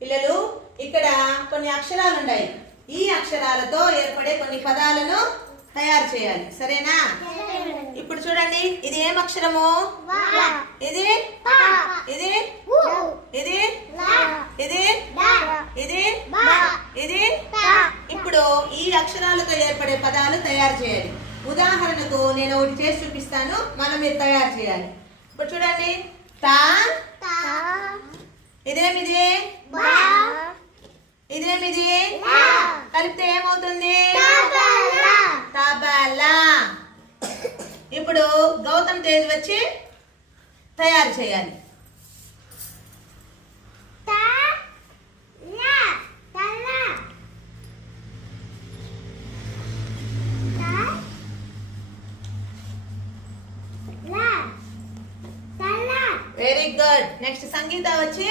పిల్లలు ఇక్కడ కొన్ని అక్షరాలు ఉన్నాయి ఈ అక్షరాలతో ఏర్పడే కొన్ని పదాలను తయారు చేయాలి. సరేనా? ఇప్పుడు చూడండి. ఇది ఏం అక్షరము? ఇది? ఇది? ఇది? ఇది? ఇది? ఇది? ఇప్పుడు ఈ అక్షరాలతో ఏర్పడే పదాలు తయారు చేయాలి. ఉదాహరణకు నేను ఒకటి చేసి చూపిస్తాను. మనం మీరు తయారు చేయాలి. ఇప్పుడు చూడండి. తా ఇదేమిది? ఇదేమిది? కలిపితే ఏమవుతుంది? తబలా. ఇప్పుడు గౌతమ్ తేజ్ వచ్చి తయారు చేయాలి. వెరీ గుడ్ నెక్స్ట్ సంగీత వచ్చి